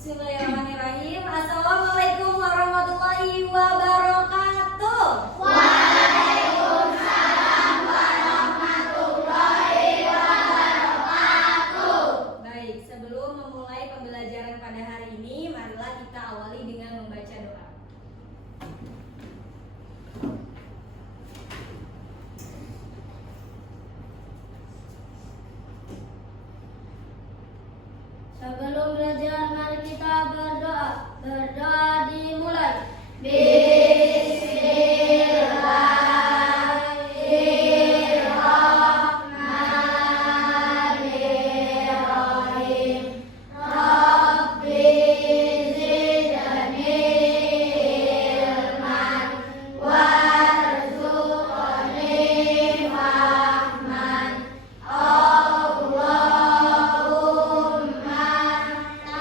Bismillahirrahmanirrahim. Assalamualaikum warahmatullahi wabarakatuh. Waalaikumsalam warahmatullahi wabarakatuh. Baik, sebelum memulai pembelajaran pada hari ini, marilah kita awali dengan membaca doa. Sebelum belajar, mari kita berdoa. Berdoa dimulai. Bismillahirrahmanirrahim. Rabbi zidni ilman warzuqni fahman. Allahumma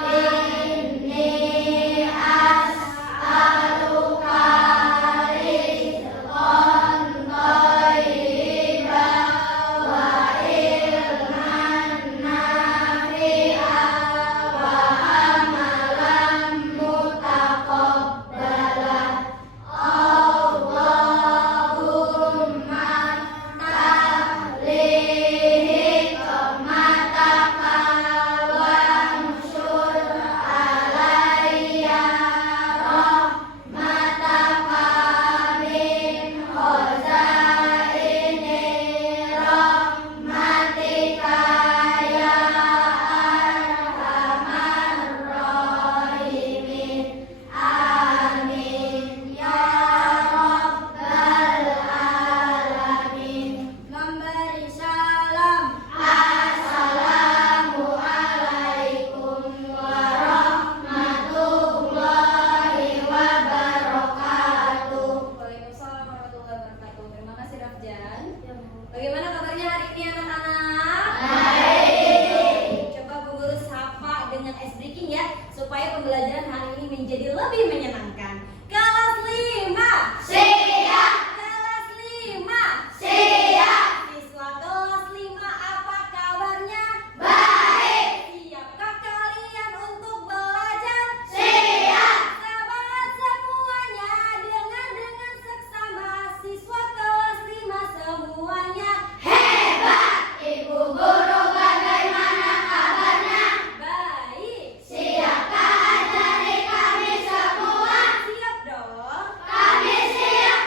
inni as'aluka rizqan thayyiban wa ilman nafi'an wa amalan mutaqabbalan. Allahumma tahlih hikmataka wansur alayya rahmataka min khazaini rahmatika ya arhamar rahimin. Amin ya rabbal alamin. Memberi salam. Assalamualaikum warahmatullahi wabarakatuh. Waalaikumsalam warahmatullahi wabarakatuh. Terima kasih Rafjan. Bagaimana kabarnya hari ini anak-anak? Baik. Coba Bu Guru sapa dengan ice breaking ya, supaya pembelajaran hari ini menjadi lebih menyenangkan. Kelas 5. Siap. Kelas 5. Siap. Siswa kelas 5, apa kabarnya? Baik. Siapkah kalian untuk belajar? Siap. Semangat semuanya, dengar dengan seksama. Siswa kelas 5 semuanya Hebat. Ibu guru bagaimana kabarnya? baik. Siapkah ajari kami semua? Siap dong. Kami siap,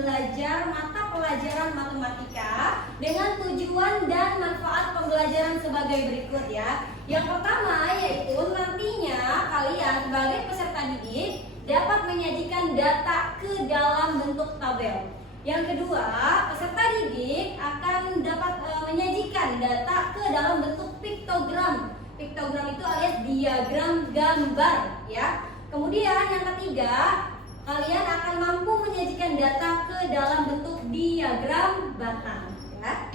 belajar mata pelajaran matematika dengan tujuan dan manfaat pembelajaran sebagai berikut ya. Yang pertama yaitu nantinya kalian sebagai peserta didik dapat menyajikan data ke dalam bentuk tabel. Yang kedua, peserta didik akan dapat menyajikan data ke dalam bentuk piktogram. Piktogram itu alias diagram gambar ya. Kemudian yang ketiga, kalian akan mampu menyajikan data ke dalam bentuk diagram batang ya.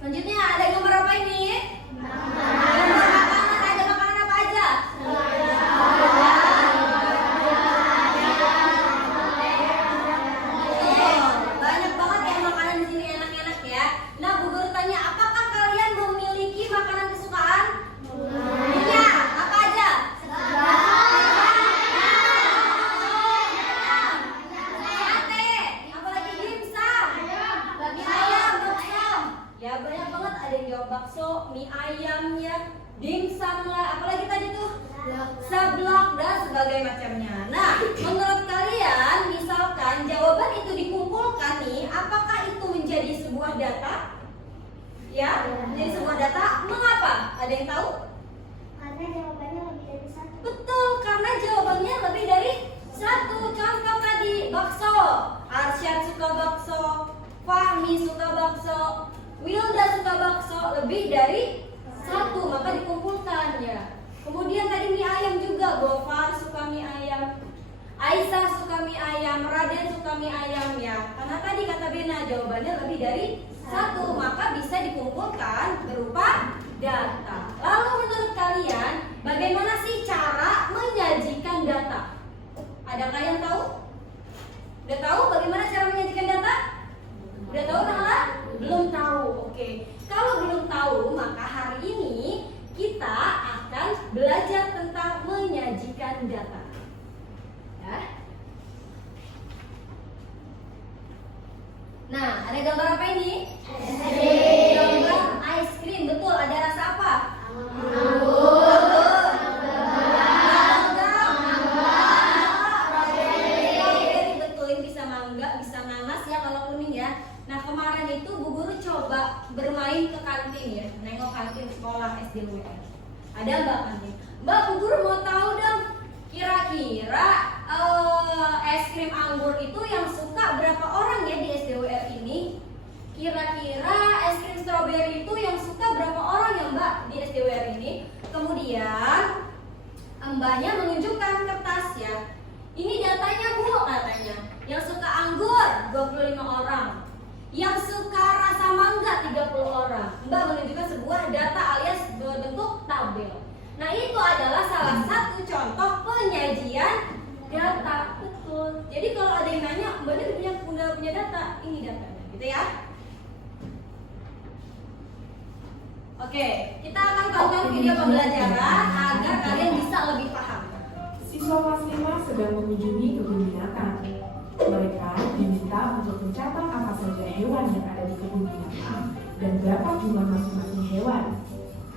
Selanjutnya ada gambar apa ini? Gambar makanan, ada makanan apa aja? Banyak banget ya makanan di sini enak-enak ya. Nah, Bu Guru tanya, apakah kalian memiliki makanan kesukaan? Iya, apa aja? Sate, apalagi dimsum, mie ayam, bakso. Ya banyak banget, ada yang jawab bakso, mie ayam ya, dimsum lah, apalagi tadi tuh seblak dan sebagainya macamnya. Nah, menurut kalian misalkan jawaban itu dikumpulkan nih, apakah itu menjadi sebuah data? Ya, menjadi sebuah data. Mengapa? Ada yang tahu? Karena jawabannya lebih dari satu. Betul, karena jawabannya lebih dari satu. Contoh tadi, bakso. Arsyad suka bakso, Fahmi suka bakso, Wilda suka bakso, lebih dari satu, maka dikumpulkan ya. Kemudian tadi mie ayam juga, Gofar suka mie ayam, Aisyah suka mie ayam, Raden suka mie ayam ya. Karena tadi kata Bena jawabannya lebih dari satu, maka bisa dikumpulkan berupa data. Lalu menurut kalian, bagaimana sih cara menyajikan data? Adakah yang tahu? Udah tahu bagaimana cara menyajikan data? Udah tahu Nala? Belum tahu. Oke. Kalau belum tahu, maka hari ini kita akan belajar tentang menyajikan data. Ya. Nah, ada gambar apa ini? Gambar ice cream. Betul, ada rasa apa? Betul, ini bisa mangga, bisa nanas ya kalau kuning ya. Nah, kemarin itu Bu Guru coba bermain ke kantin ya, nengok kantin sekolah SD WR. Ada Mbak kantin. Mbak, Bu Guru mau tahu dong, kira-kira es krim anggur itu yang suka berapa orang ya di SD WR ini? Kira-kira es krim stroberi itu yang suka berapa orang ya Mbak di SD WR ini? Kemudian Mbaknya menunjukkan kertas ya. Ini datanya Bu katanya. Yang suka anggur 25 orang. Yang suka rasa mangga 30 orang. Mbak menunjukkan sebuah data alias berbentuk tabel. Nah, itu adalah salah satu contoh penyajian data. Betul. Jadi kalau ada yang nanya, Mbaknya punya data, ini datanya, gitu ya. Oke, kita akan tonton video pembelajaran agar kalian bisa lebih paham. Siswa kelas 5 sedang mengunjungi kebun binatang. Mereka diminta untuk mencatat apa saja hewan yang ada di kebun binatang dan berapa jumlah masing-masing hewan.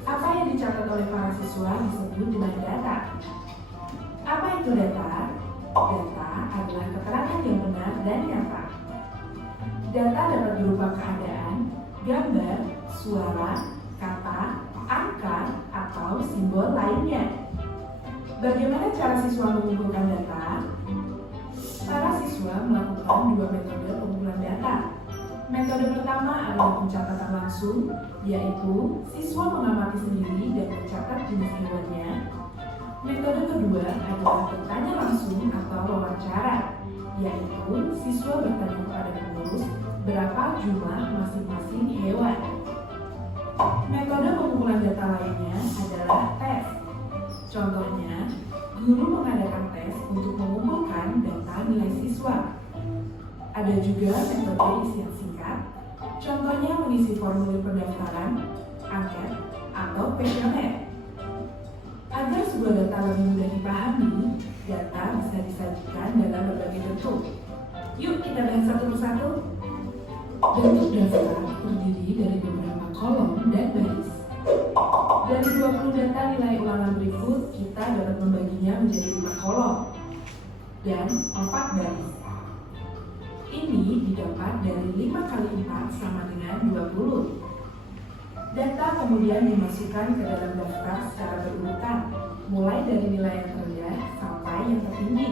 Apa yang dicatat oleh para siswa disebut dengan data. Apa itu data? Data adalah keterangan yang benar dan nyata. Data dapat berupa keadaan, gambar, suara, kata, angka, atau simbol lainnya. Bagaimana cara siswa mengumpulkan data? Para siswa melakukan dua metode pengumpulan data. Metode pertama adalah pencatatan langsung, yaitu siswa mengamati sendiri dan mencatat jenis hewannya. Metode kedua adalah bertanya langsung atau wawancara, yaitu siswa bertanya kepada pengurus berapa jumlah masing-masing hewan. Metode pengumpulan data lainnya adalah tes. Contohnya, guru mengadakan tes untuk mengumpulkan data nilai siswa. Ada juga metode isian singkat, contohnya mengisi formulir pendaftaran, angket, atau kuesioner. Agar sebuah data lebih mudah dipahami, data bisa disajikan dalam berbagai bentuk. Yuk kita bahas satu persatu. Bentuk daftar terdiri dari beberapa kolom dan baris. Dari 20 data nilai ulangan berikut, kita dapat membaginya menjadi 5 kolom dan 4 baris. ini didapat dari 5 kali 4 sama dengan 20. Data kemudian dimasukkan ke dalam daftar secara berurutan, mulai dari nilai yang terendah sampai yang tertinggi.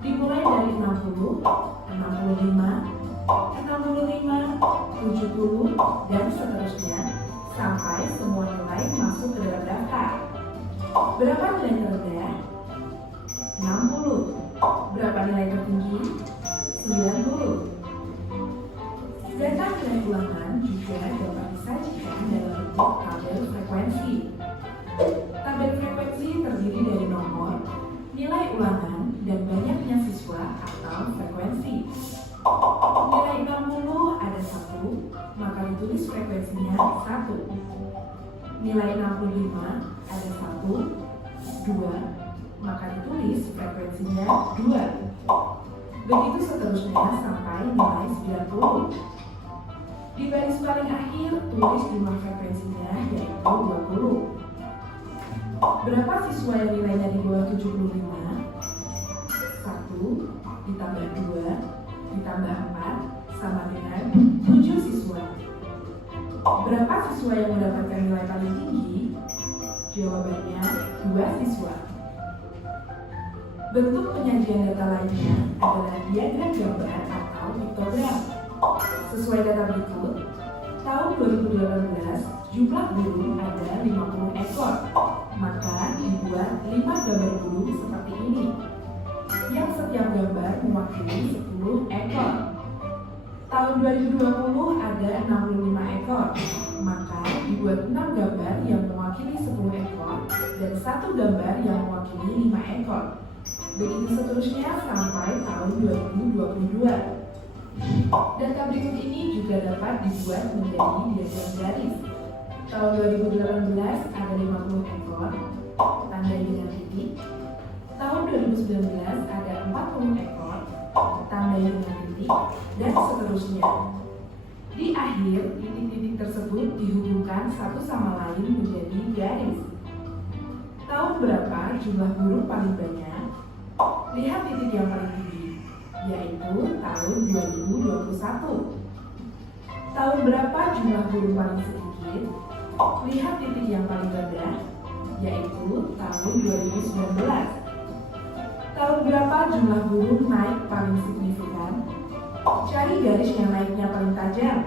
Dimulai dari 60, 65, 70, dan seterusnya sampai semua nilai masuk ke dalam daftar. Berapa nilai terendah? 60. Berapa nilai tertinggi? 90. Data nilai ulangan juga dapat disajikan dalam bentuk tabel frekuensi. Tabel frekuensi terdiri dari nomor, nilai ulangan, dan banyaknya siswa atau frekuensi. Nilai 60 ada 1, maka ditulis frekuensinya 1. Nilai 65 ada 1, 2, maka ditulis frekuensinya 2. Begitu seterusnya sampai nilai 90. Di baris paling akhir tulis jumlah frekuensinya yaitu 20. Berapa siswa yang nilainya di bawah 75? 1 ditambah 2 ditambah 4 sama dengan 7 siswa. Berapa siswa yang mendapatkan nilai paling tinggi? Jawabannya 2 siswa. Bentuk penyajian data lainnya adalah diagram gambar atau piktogram. Sesuai data berikut, tahun 2018 jumlah burung ada 50 ekor, maka dibuat 5 gambar burung seperti ini, yang setiap gambar mewakili 10 ekor. Tahun 2020 ada 65 ekor, maka dibuat 6 gambar yang mewakili 10 ekor dan 1 gambar yang mewakili 5 ekor. Begitu seterusnya sampai tahun 2022. Data berikut ini juga dapat dibuat menjadi diagram garis. Tahun 2018 ada 50 ekor, tandai dengan titik. Tahun 2019 ada 40 ekor, tandai dengan titik, dan seterusnya. Di akhir, titik-titik tersebut dihubungkan satu sama lain menjadi garis. Tahun berapa jumlah burung paling banyak? Lihat titik yang paling tinggi, yaitu tahun 2021. Tahun berapa jumlah burung paling sedikit? Lihat titik yang paling rendah, yaitu tahun 2019. Tahun berapa jumlah burung naik paling signifikan? Cari garis yang naiknya paling tajam,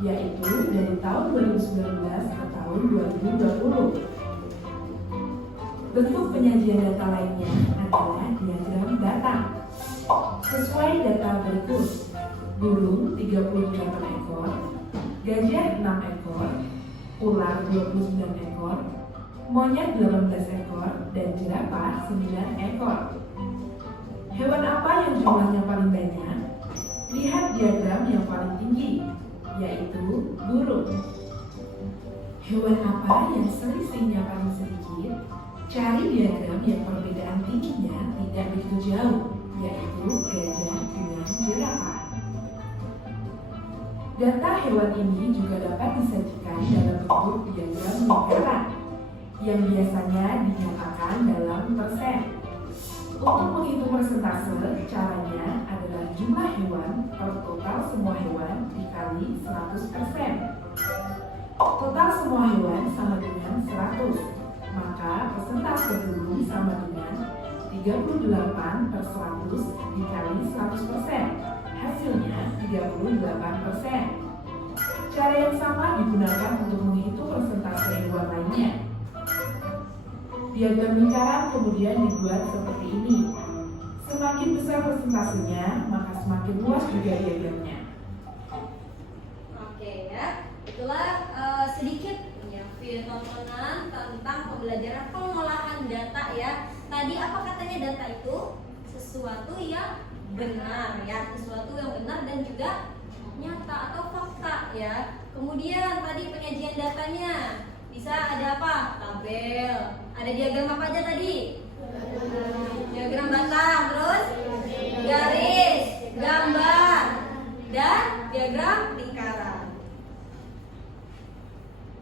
yaitu dari tahun 2019 ke tahun 2020. Bentuk penyajian data lainnya adalah diagram data. Sesuai data berikut, burung 38 ekor, gajah 6 ekor, ular 29 ekor, monyet 18 ekor, dan jerapah 9 ekor. Hewan apa yang jumlahnya paling banyak? Lihat diagram yang paling tinggi, yaitu burung. Hewan apa yang selisihnya paling sedikit? Cari diagram yang perbedaan tingginya tidak begitu jauh, yaitu gajah dengan jerapah. Data hewan ini juga dapat disajikan dalam bentuk diagram lingkaran, yang biasanya dinyatakan dalam persen. Untuk menghitung persentase, caranya adalah jumlah hewan per total semua hewan dikali 100%. Total semua hewan sama dengan 100. Maka persentase burung sama dengan 38/100 dikali 100%. Hasilnya 38%. Cara yang sama digunakan untuk menghitung persentase hewan lainnya. Diagram lingkaran kemudian dibuat seperti ini. Semakin besar persentasenya, maka semakin luas juga diagramnya. Oke ya, itulah sedikit tontonan tentang pembelajaran pengolahan data ya. Tadi apa katanya data itu? Sesuatu yang benar ya, sesuatu yang benar dan juga nyata atau fakta ya. Kemudian tadi penyajian datanya bisa ada apa? Tabel. Ada diagram apa aja tadi? Diagram batang, terus garis, gambar, dan diagram lingkaran.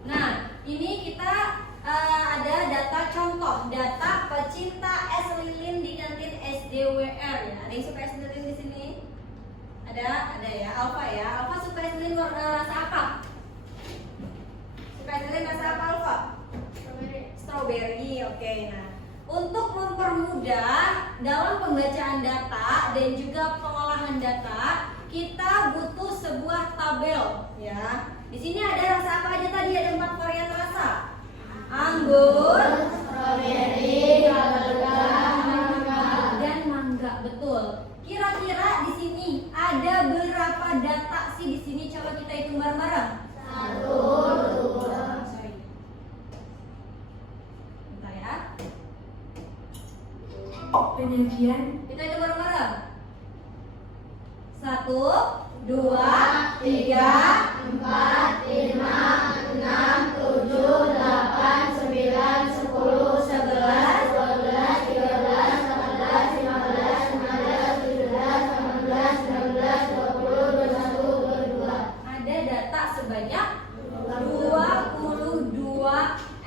Nah, ini kita ada data contoh, data pecinta es lilin di kantin SDWR ya. Ada yang suka es lilin di sini? Ada ya, Alfa ya. Alfa suka es lilin rasa apa? Suka es lilin rasa apa Alfa? Strawberry. Oke. Nah, untuk mempermudah dalam pembacaan data dan juga pengolahan data, kita butuh sebuah tabel ya. Di sini ada rasa apa aja tadi? Ada 4 varian rasa. Anggur, Strawberry, dan mangga. Betul. Kira-kira di sini ada berapa data sih di sini? Coba kita hitung bareng-bareng. 1, 2. Sorry. Bentar ya. Penyajian Kita hitung bareng-bareng. 1, 2, 3, 4, 5, 6, 7, 8, 9, 10, 11, 12, 13, 14, 15, 16, 17, 18, 19, 20, 21, 22. ada data sebanyak 22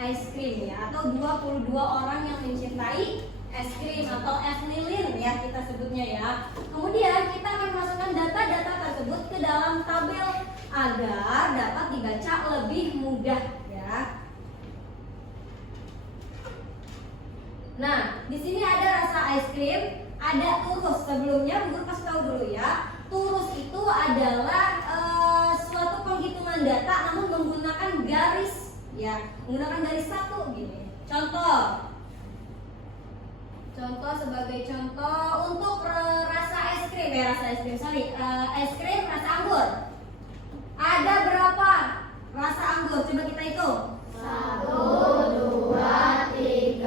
es krim ya, atau 22 orang yang mencintai es krim atau es lilin ya kita sebutnya ya. Kemudian kita akan masukkan data-data tersebut ke dalam tabel agar dapat dibaca lebih mudah ya. Nah, di sini ada rasa es krim, ada turus. Sebelumnya Bu Guru kasih tahu dulu ya. Turus itu adalah suatu penghitungan data namun menggunakan garis ya, menggunakan garis satu gini. Contoh sebagai contoh untuk rasa es krim es krim rasa anggur. Ada berapa rasa anggur? Coba kita hitung. 1, 2, 3.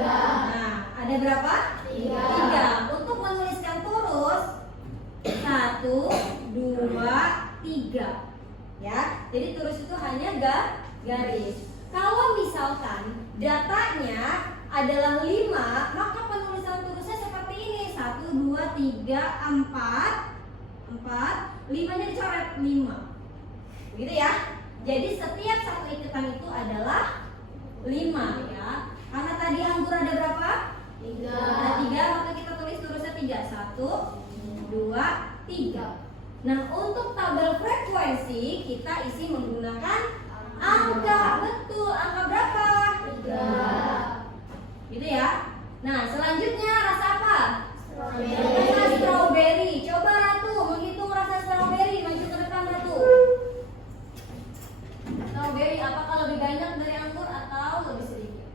Nah, ada berapa? 3. Untuk menuliskan turus 1, 2, 3. Ya, jadi turus itu hanya garis. Kalau misalkan datanya adalah 5, maka penulisan turusnya seperti ini. 1, 2, 3, 4. 5-nya dicoret 5. Begitu ya. Jadi setiap satu iketan itu adalah 5 ya. Karena tadi anggur ada berapa? 3. Ada 3, maka kita tulis turusnya 3. 1, 2, 3. Nah, untuk tabel frekuensi kita isi menggunakan angka. Betul, angka berapa? 3. Gitu ya. Nah, selanjutnya rasa apa? Strawberry. Rasa strawberry. Coba Ratu menghitung rasa strawberry. Maju ke depan Ratu. Strawberry apakah lebih banyak dari anggur atau lebih sedikit?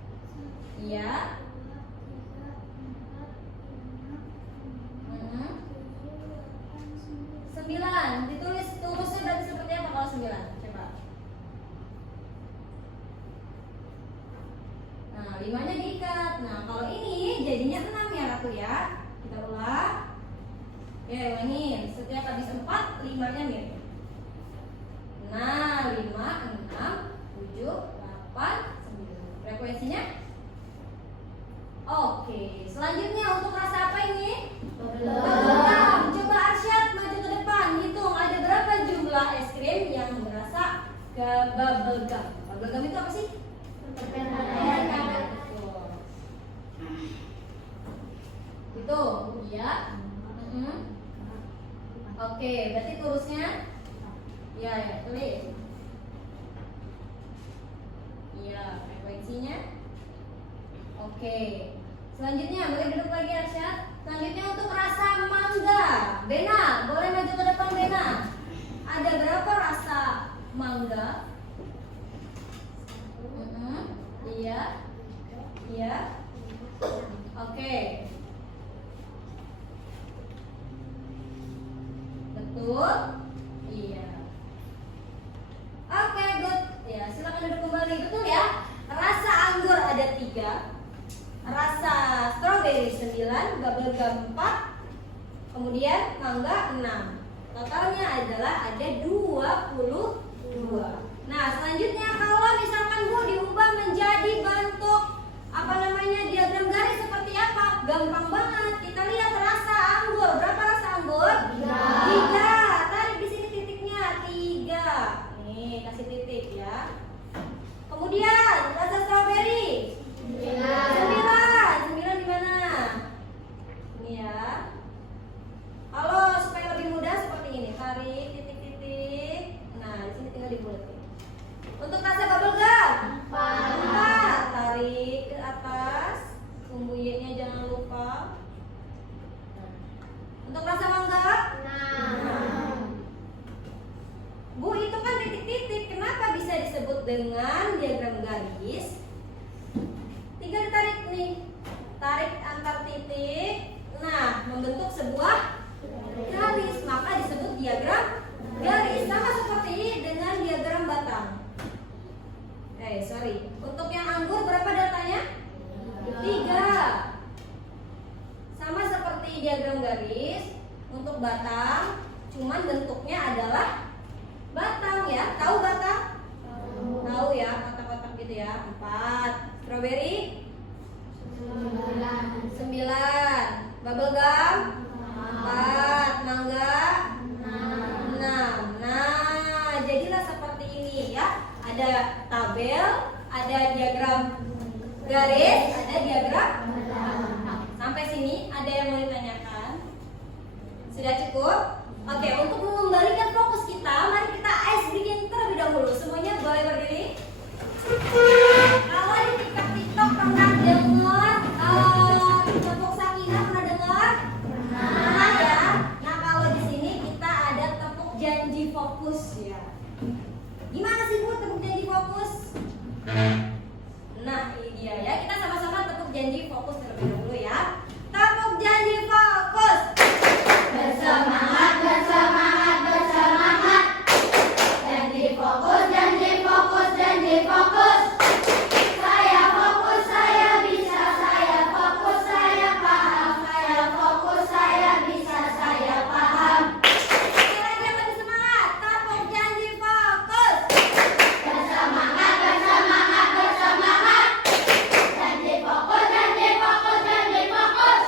Iya. 9. Ditulis turusnya berarti seperti apa kalau 9? Coba. Nah, 5-nya diikat. Nah, kalau ini jadinya 6 ya Ratu ya. Kita ulang. Ya, ulangin. Setiap habis 4, 5-nya mirip. Nah, 5, 6, 7, 8, 9. Frekuensinya? Oke, selanjutnya untuk rasa apa ini? Bubblegum. Coba Arsyad maju ke depan, hitung ada berapa jumlah es krim yang berasa ke bubblegum. Bubblegum itu apa sih? Betul. Itu, iya. Oke, berarti turusnya? Iya, ya, tulis. Iya, frekuensinya? Oke. Selanjutnya boleh duduk lagi Arsyad. Selanjutnya untuk rasa mangga. Bena, boleh maju ke depan Bena. Ada berapa rasa mangga? Iya. Iya. Oke. Betul? Iya. Oke, good. Ya, silakan duduk kembali. Betul ya? Rasa anggur ada 3. Rasa strawberry 9, bubblegum 4, kemudian mangga 6. Totalnya adalah ada 22. Nah, selanjutnya kalau misalkan Bu diubah menjadi bentuk diagram garis seperti apa? Gampang banget. Kita lihat rasa anggur. Berapa rasa anggur? 3. Tarik di sini titiknya 3. Nih, kasih titik ya. Kemudian rasa strawberry 9 di mana? Ini ya. Kalau supaya lebih mudah seperti ini, tarik dengan diagram garis. 3 ditarik nih, tarik antar titik. Nah, membentuk sebuah garis, maka disebut diagram garis. Sama seperti dengan diagram batang. Untuk yang anggur berapa datanya? 3. Sama seperti diagram garis. Untuk batang, cuman bentuknya adalah batang ya. Tahu batang? Tahu ya, kotak-kotak gitu ya. 4. Strawberry? 9. Bubble gum? 4. Mangga? 6. Nah, jadilah seperti ini ya. Ada tabel, ada diagram garis, ada diagram. Sampai sini ada yang mau ditanyakan? Sudah cukup? Oke, untuk mengembalikan fokus kita, mari kita ice breaking terlebih dahulu. Semuanya boleh berdiri. Kalau di TikTok pernah dengar tepuk Sakinah, pernah dengar? Pernah ya. Nah, kalau di sini kita ada tepuk janji fokus ya. Gimana sih Bu tepuk janji fokus? Nah, ini dia ya. Kita sama-sama tepuk janji fokus terlebih dahulu ya. Tepuk janji fokus. Bersemangat, bersemangat, bersemangat. Janji fokus, janji fokus, janji fokus. Saya fokus, saya bisa, saya fokus, saya paham. Saya fokus, saya bisa, saya paham. Sekali lagi yang lebih semangat. Tepuk janji fokus. Bersemangat, bersemangat, bersemangat. Janji fokus, janji fokus, janji fokus.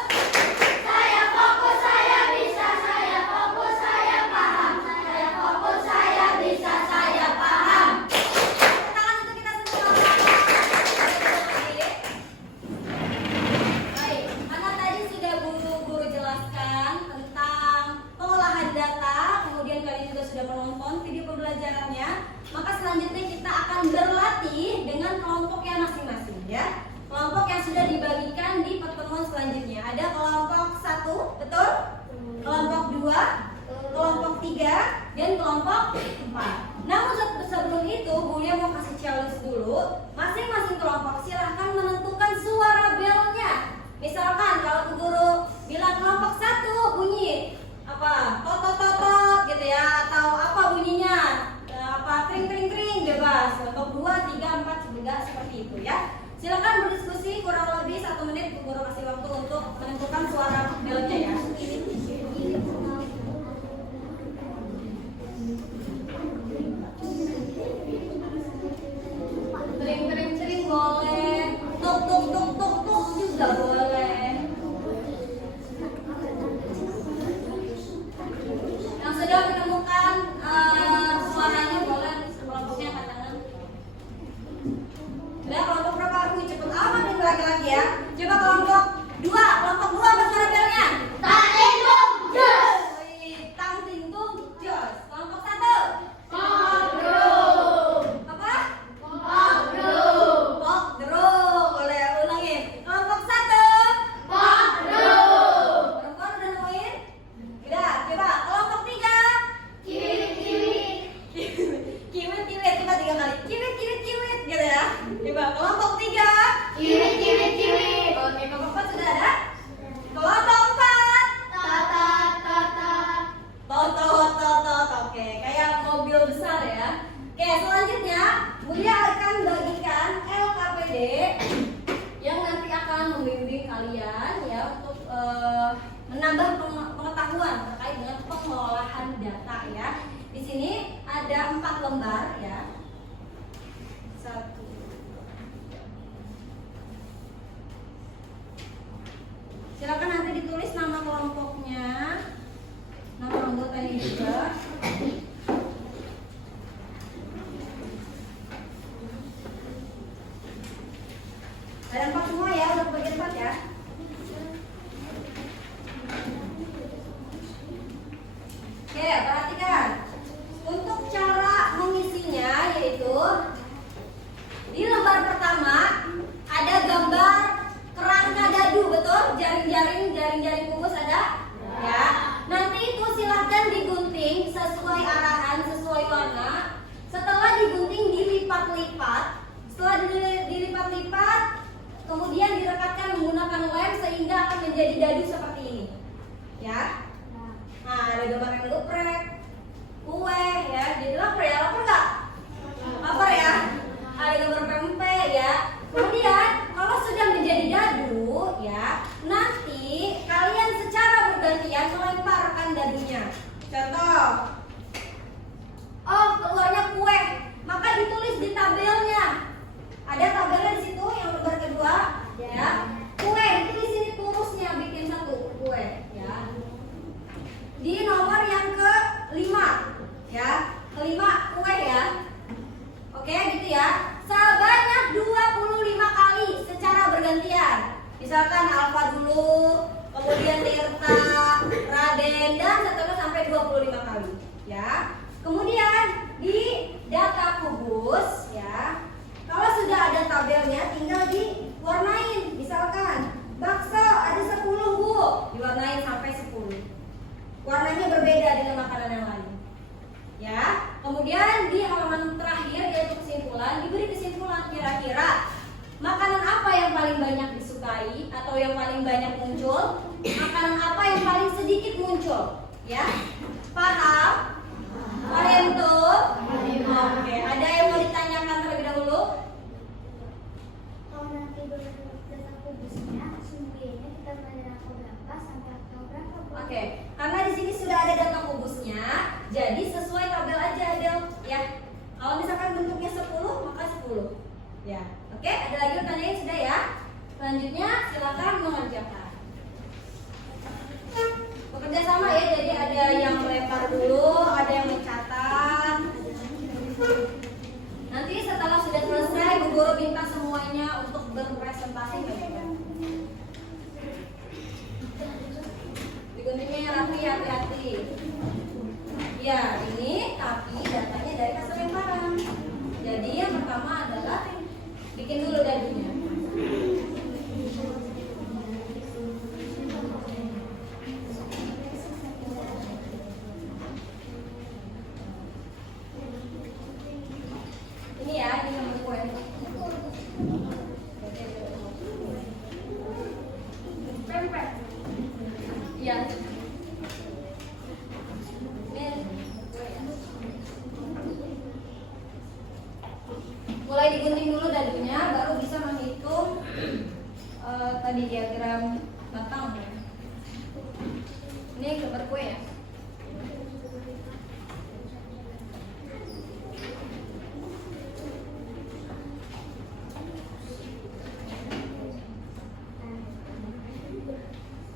Saya fokus, saya bisa, saya fokus, saya paham. Saya fokus, saya bisa, saya paham. Tangan untuk kita semua. Baik, karena tadi sudah guru jelaskan tentang pengolahan data, kemudian kalian juga sudah menonton video pembelajarannya, maka selanjutnya kita akan berlatih dengan kelompoknya masing-masing ya. Kelompok yang sudah dibagikan di pertemuan selanjutnya. Ada kelompok 1, betul? Kelompok 2, kelompok 3, dan kelompok 4. Namun sebelum itu, Bu Lia mau kasih challenge dulu. Masing-masing kelompok silahkan menentukan suara belnya. Misalkan kalau Bu Guru bilang kelompok 1 bunyi apa? Tot gitu ya, atau apa bunyinya? Apa tring bebas. Kelompok 2, 3, 4 juga seperti itu ya. Silakan berdiskusi kurang lebih 1 menit. Bu Guru kasih waktu untuk menentukan suara belnya ya. Tring boleh, tuk juga boleh. Yang sudah menemukan suaranya boleh kelompoknya angkat tangan. Udah, kelompok berapa? Cepet amat nih laki-laki ya. Coba kelompok 2 apa suara belnya? Tak lindung, jos. Tang tinggung jos. Kelompok 1 Ngobrol, apa? ngobrol, Pok drum. Boleh ulangin. Kelompok 1 ngobrol. perempuan udah nemuin? Udah, coba kelompok 3 Kiwit-kiwit, kiwit, coba 3 kali. Kiwit gitu ya. Coba kelompok 3 kiwit-kiwit-kiwit. Oke, kelompok 4 sudah ada. Kelompok 4 Tata-tata. tot. Oke, kayak mobil besar ya. Oke, selanjutnya Buya akan bagikan LKPD yang nanti akan membimbing kalian ya untuk menambah pengetahuan terkait dengan pengolahan data ya. Di sini ada 4 lembar ya. 1. Silakan nanti ditulis nama kelompoknya, nama anggotanya juga. Ada 4 semua ya, udah kebagian 4 ya. Oke, perhatikan. Untuk cara mengisinya yaitu di lembar pertama ada gambar kerangka dadu, betul? Jaring-jaring kukus ada? Ya. Nanti itu silahkan digunting sesuai arahan, sesuai warna. Setelah digunting, dilipat dilipat-lipat. Setelah dilipat-lipat, kemudian direkatkan menggunakan lem sehingga akan menjadi dadu seperti ini. Ya. Nah, ada gambar yang geprek, kue, ya. Jadi lapar ya, lapar nggak? Lapar ya. Ada gambar pempek, ya. Kemudian kalau sudah menjadi dadu, ya, nanti kalian secara bergantian melemparkan dadunya. Contoh, oh keluarnya kue, maka ditulis di tabelnya. Ada tabelnya di situ yang lembar kedua, ya. Kue, itu di sini turusnya bikin satu kue, ya. Di nomor yang ke-5, ya. Ke-5 kue ya. Oke, gitu ya. Sebanyak 25 kali secara bergantian. Misalkan Alfa dulu, kemudian Tirta, Raden, dan seterusnya sampai 25 kali, ya. Kemudian di data kubus, ya. Kalau sudah ada tabelnya, tinggal diwarnain. Misalkan bakso ada 10 Bu, diwarnain sampai 10. Warnanya berbeda dengan makanan yang lain. Ya. Kemudian di halaman terakhir yaitu kesimpulan, diberi kesimpulan kira-kira makanan apa yang paling banyak disukai atau yang paling banyak muncul, makanan apa yang paling sedikit muncul, ya. Paham? Paham tuh? Oke, ada yang mau ditanyakan terlebih dahulu? Kalau nanti data kubusnya, sumbernya kita bayar angka berapa sampai angka berapa? Oke, karena di sini sudah ada data kubusnya, jadi sesuai tabel aja, Del. Ya. Kalau misalkan bentuknya 10, maka 10. Ya. Oke, ada lagi pertanyaan sudah ya? Selanjutnya silakan mengerjakan. Bekerja sama ya, jadi ada yang melempar dulu, ada yang mencatat. Nanti setelah sudah selesai, Bu Guru minta semuanya untuk berpresentasi baik-baik. Diguntingnya yang rapi, hati-hati. Ya, ini tapi datanya dari hasil lemparan. Jadi yang pertama adalah bikin dulu dadunya. Ini ya, ini yang kue. Pempek. Iya. Mulai digunting dulu dadunya, baru bisa menghitung tadi diagram batang. Ini gambar kue ya.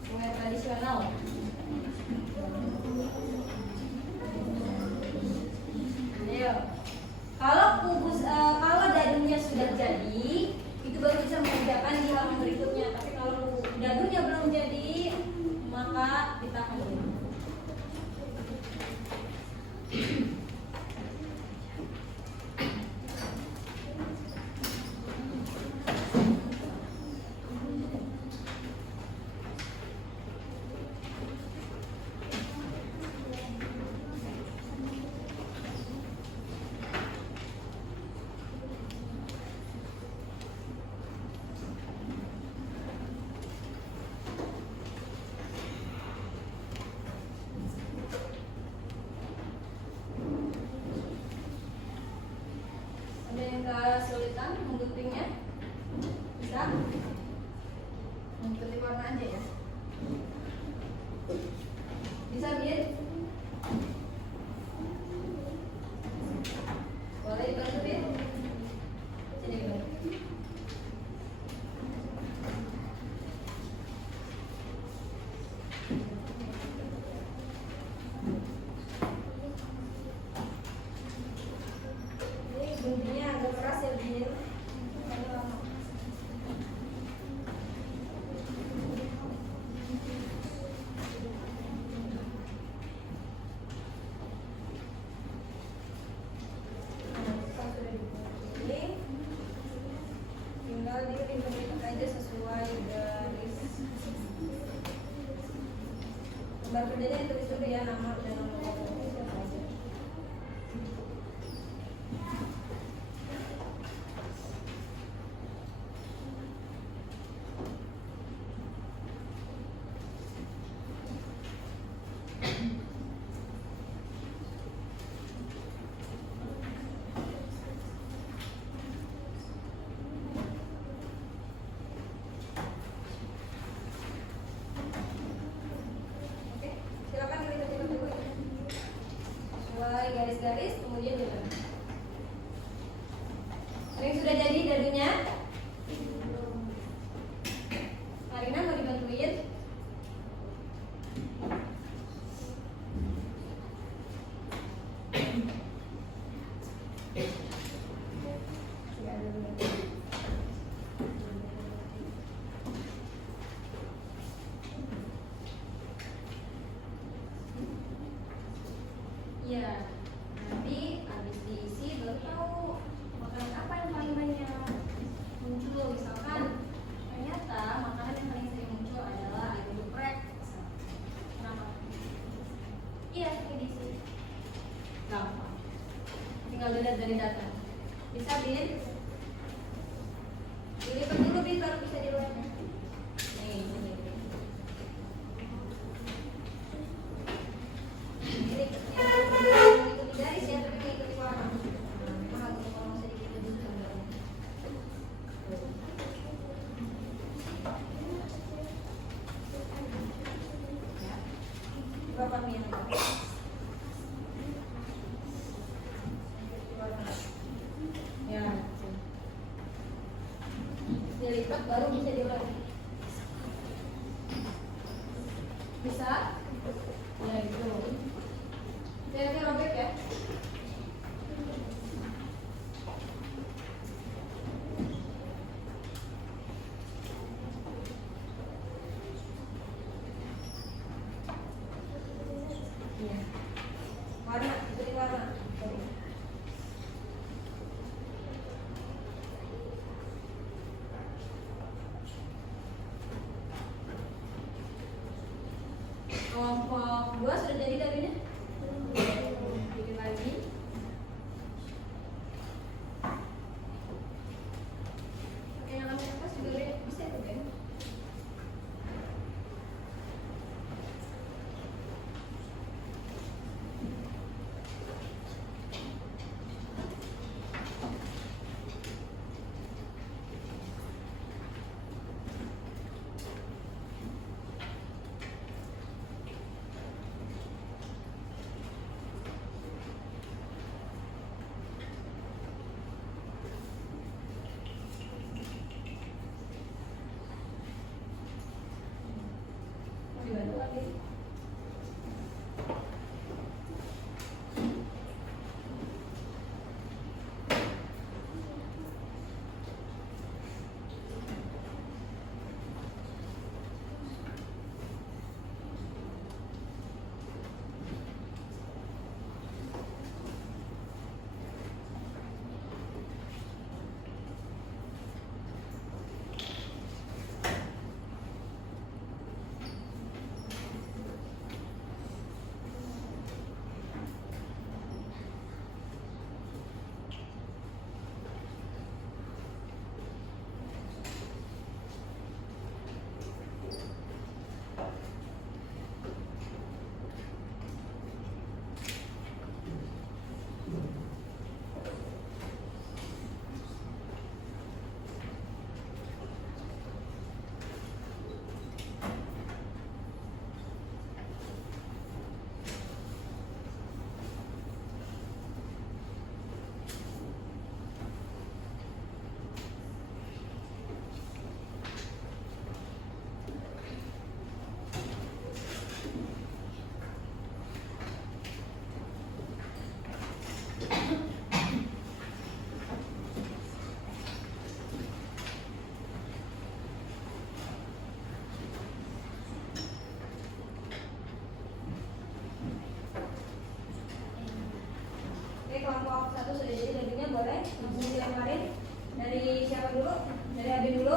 Kue tradisional. Ayo. Kalau dadunya sudah jadi, itu baru bisa mengerjakan di halaman berikutnya. Tapi kalau dadunya belum jadi, maka kita akan ulang. Ada yang kesulitan mengguntingnya? Bisa? Mengikuti warna aja ya. Bisa biar? Boleh dibantu biar? Sini dibantu. Guntingnya agak keras ya begini. Satu garis-garis, kemudian bulat. Ada yang sudah jadi dadunya? Marina mau dibantuin? Ya, nanti habis diisi baru tahu makanan apa yang paling banyak muncul. Misalkan ternyata makanan yang paling sering muncul adalah ayam geprek. Kenapa? Iya, pakai diisi. Gampang. Tinggal dilihat dari data. Bisa Bin? Dilipat dulu Bin baru bisa dilihat. Nih, ini. Berapa minit? Ya. Dilipat baru bisa diulang. Bisa? Ya itu. Jadi robek ya. Iya. Warna, pilih warna. Kelompok 2 sudah jadi dadunya? Pilih lagi. Pakai yang namanya apa juga bisa itu kan? Mau dibantu lagi? Oke, kelompok 1 sudah jadi dadunya, boleh langsung dilemparin. Dari siapa dulu? Dari Abin dulu.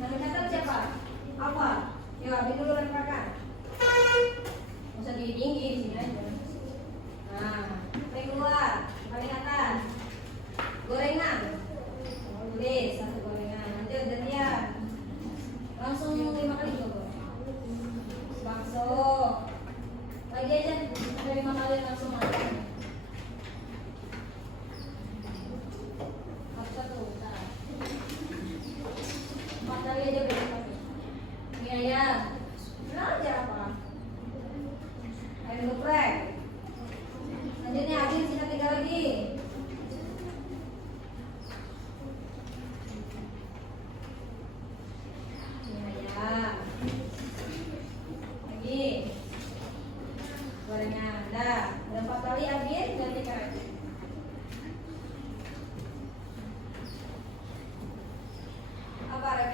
Nama catat siapa? Apa? Yuk Abin dulu lemparkan. Nggak usah tinggi di sini aja. Nah, paling keluar, paling atas. Gorengan. Tulis satu gorengan. Nanti udah lihat. Langsung 5 kali juga. Bakso. Lagi aja, ada 5 kali langsung masuk. Lanjut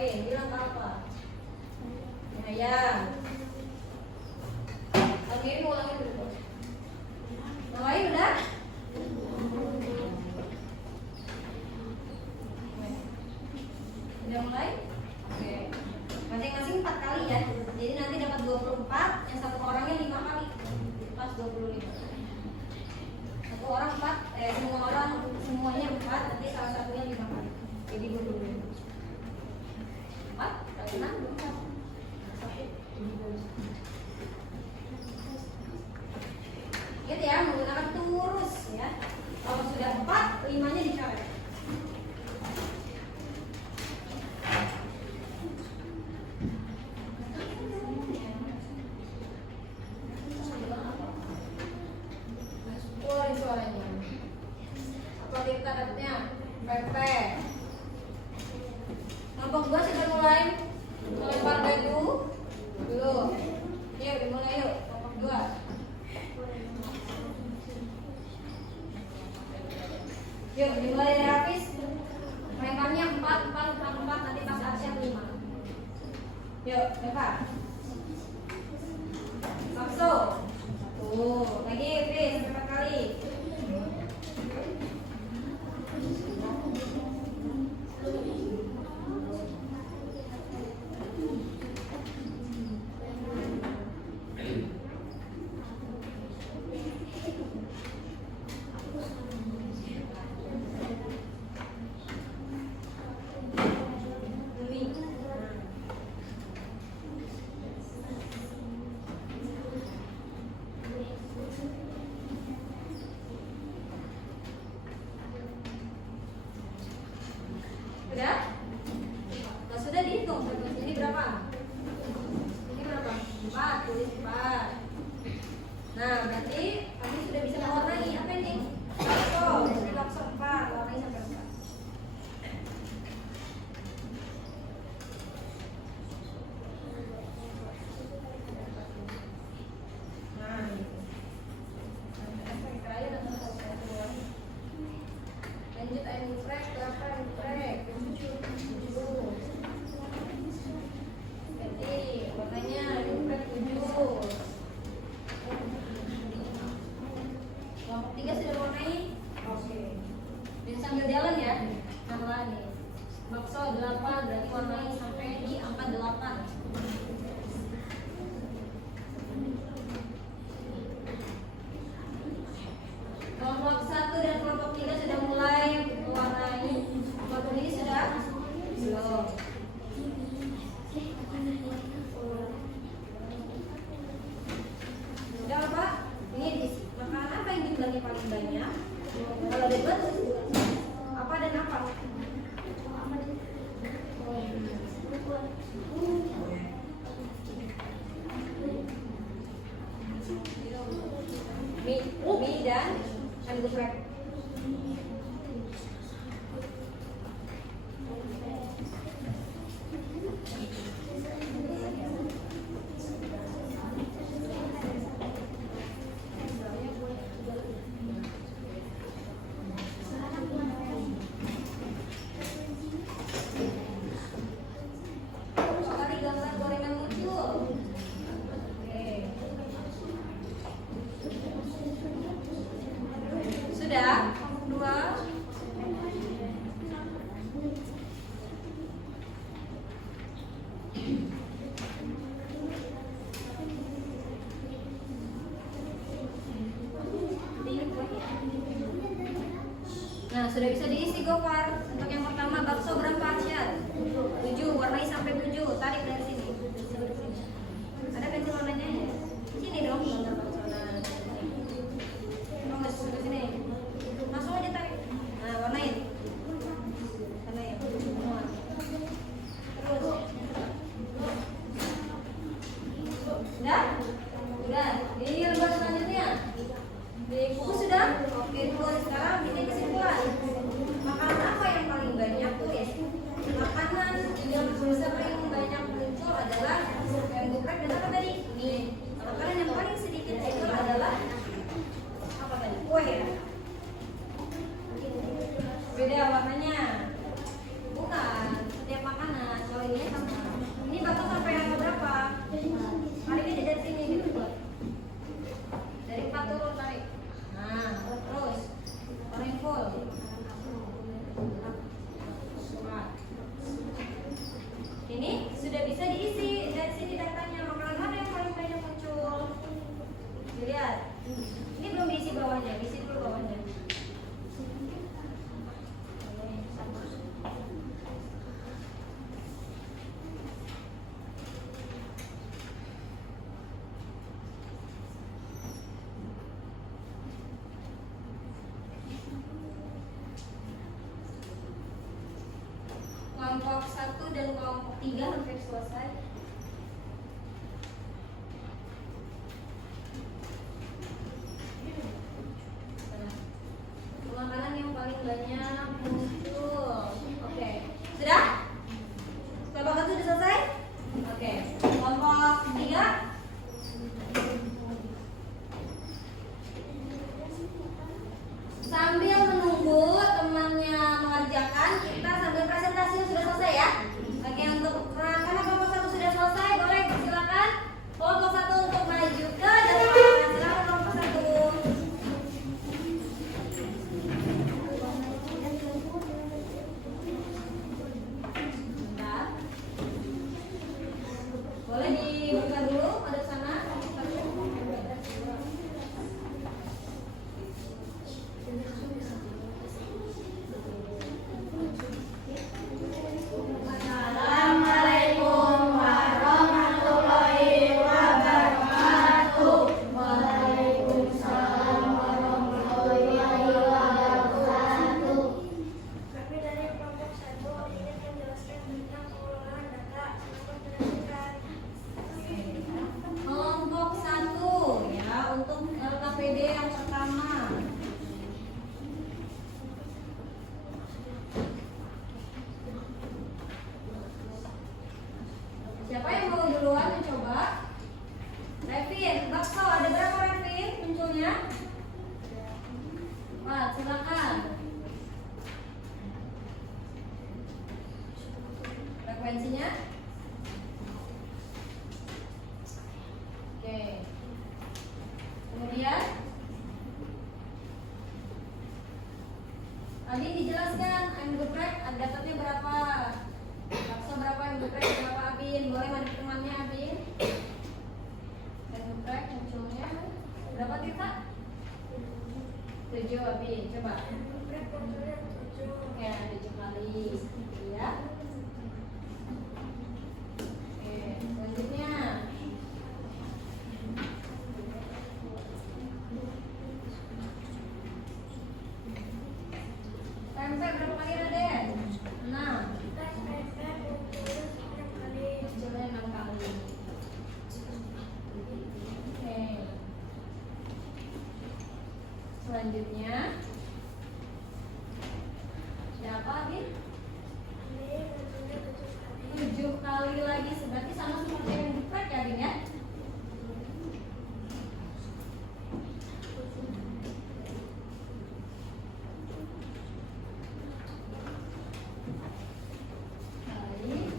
lain, bilang apa? Ayam. Ulangin dulu. Yang lain udah? Udah mulai? Oke. Masing-masing 4 kali ya. Jadi nanti dapat 24, yang satu orangnya 5 kali. Pas 25. Satu orang 4, semua orang semuanya 4, nanti salah satunya 5 kali. Jadi 25. 4, berarti 6, 4. Ingat ya, menggunakan turus ya. Kalau sudah 4, 5-nya dicoret. Keluarin suaranya. Apa dikatakannya? Pepet. Kelompok 2 sudah mulai melempar batu. Belum. Yuk, dimulai yuk. Kelompok 2. Yuk, dimulai dari Hafiz. Lemparnya 4, nanti pas Arsyad 5. Yuk, lempar. Langsung. Tuh, lagi Hafiz, 4 kali. Sudah? Kalau sudah dihitung, ini berapa? Ini berapa? 4, tulis 4. Nah, berarti kami sudah bisa mewarnai apa ini? Bakso, jadi bakso 4, warnai sampai 4. Nah, gitu. Lanjut air muprek, berapa air muprek? 7. Berarti warnanya air muprek 7. Kelompok 3 sudah warnai? Oke. Dan sambil jalan ya. Nah, nih. Bakso 8, berarti warnai sampai di angka 8. Kelompok 1 dan kelompok 3 sudah mulai mewarnai. Kelompok ini sudah? Belum. Sudah apa? Ini makanan apa yang jumlahnya paling banyak? Kalau ada 2 tulis 2. Apa dan apa? Mie dan geprek. Sekali gambar gorengan muncul. Oke. Sudah? 2. Nah, sudah bisa diisi Gofar. Untuk yang pertama, bakso berapa Arsyad? 7, warnai sampai 7. Tarik dari sini. Ada pensil warnanya ya? Sini dong, gambar bakso. Nah, ke sini. Langsung aja tarik. Nah, warnain. Warnain. Semua. Terus. Sudah? Sudah. Ini lembar selanjutnya. Di buku sudah? Oke, terus sekarang bikin kesimpulan. Makanan apa yang paling banyak tulis? Makanan yang bisa paling banyak muncul adalah yang geprek dan apa tadi? Mie. Makanan yang paling sedikit muncul adalah apa tadi? Kue ya? Beda warnanya. Bukan. Setiap makanan. Kalau ini 3 hampir selesai. Makanan yang paling banyak muncul. Oke, sudah? Kelompok 1 sudah selesai? Oke, kelompok 3. Sambil menunggu temannya mengerjakan, kita sambil presentasi yang sudah selesai ya. Oke, untuk karena kelompok 1 sudah selesai, boleh silakan kelompok 1 untuk maju ke depan. Silakan kelompok 1. Bentar. Boleh dibuka dulu pada sana. Assalamualaikum warahmatullahi wabarakatuh. Waalaikumsalam warahmatullahi wabarakatuh. Kami dari kelompok 1 ingin menjelaskan tentang pengolahan data. Selamat mendengarkan. Kelompok 1 ya, untuk LKPD yang pertama. Siapa yang mau duluan mencoba? Revin, bakso ada berapa Revin munculnya? 4, silakan. Frekuensinya? Oke. Kemudian tadi dijelaskan ayam geprek dapatnya berapa? Bakso berapa, ayam geprek berapa Abin? Boleh mandi temannya Abin? Ayam geprek munculnya berapa Tita? 7 Abin, coba. Oke, 7 kali. Ya. Oke, selanjutnya. Tempe berapa kali Raden? 6. Munculnya 6 kali. Oke. Selanjutnya siapa Abin? 7 kali lagi, berarti sama seperti yang geprek ya Abin ya? Baik.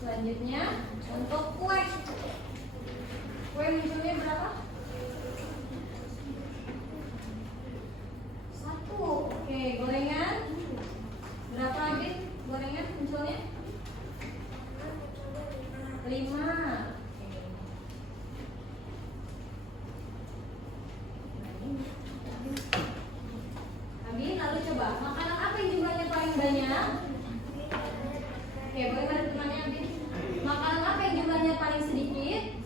Selanjutnya untuk kue. Kue munculnya berapa? 1. Oke, gorengan berapa Abin? Gorengan munculnya 5. Abin, lalu coba makanan apa yang jumlahnya paling banyak? Oke, boleh mana temannya Abin? Makanan apa yang jumlahnya paling sedikit?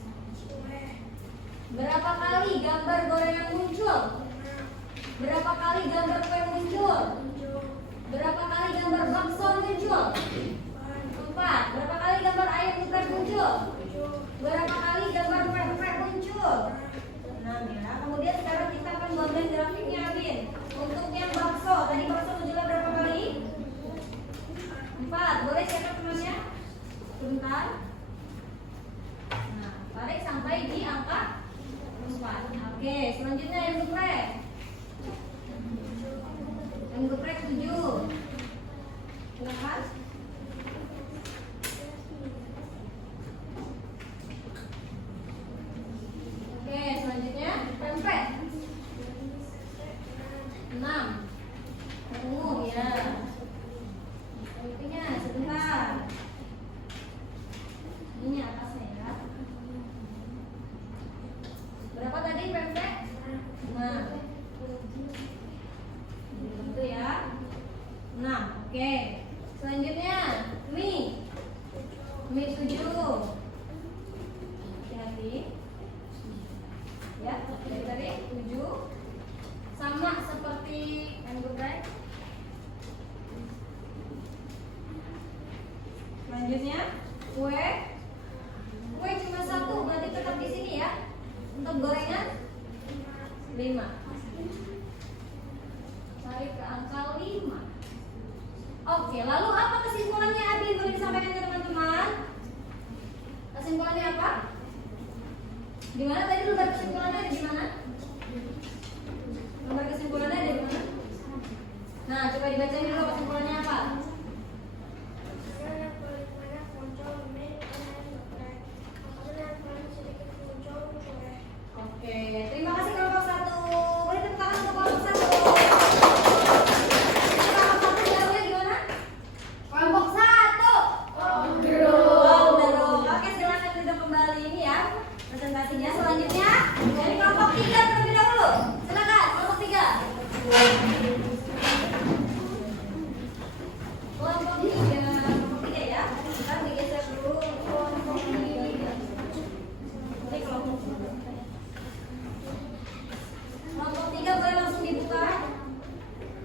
Berapa kali gambar gorengan muncul? Berapa kali gambar kue muncul? Berapa kali gambar bakso muncul? 4. Berapa kali gambar ayam geprek muncul? Berapa kali gambar geprek muncul? 6 ya. Kemudian sekarang kita akan buatkan grafiknya Abin. Untuk yang bakso, tadi bakso munculnya berapa kali? 4. Boleh siapa temannya? Sebentar. Nah, tarik sampai di angka 4. Oke, selanjutnya ayam geprek. Ayam geprek 7. Silakan. Oke, selanjutnya pempek 6. Ungu ya. Intinya sebentar. Ini atasnya ya. Berapa tadi pempek? 5. Itu ya. 6. Oke. Selanjutnya mie. Mie 7. Hati-hati. Ya, dari tadi 7. Sama seperti yang geprek. Selanjutnya kue. Kue cuma satu, berarti tetap di sini ya. Untuk gorengan 5. Cari ke angka 5. Oke, lalu apa kesimpulannya Abi? Boleh disampaikan ke teman-teman? Kesimpulannya apa? Di mana tadi lembar kesimpulannya ada di mana? Lembar kesimpulannya ada di mana? Nah, coba dibacain dulu kesimpulannya apa? Oke, terima kasih kelompok 1. Boleh tepuk tangan untuk kelompok 1. Kelompok 1 jawabnya gimana? Kelompok 1. Oh, belum. Oke, silakan duduk kembali ini ya. Presentasinya selanjutnya dari kelompok 3 terlebih dahulu. Silakan kelompok 3. Kelompok 3 ya. Kita digeser dulu kelompok 3. Ini kelompok 3. Kelompok 3 boleh langsung dibuka.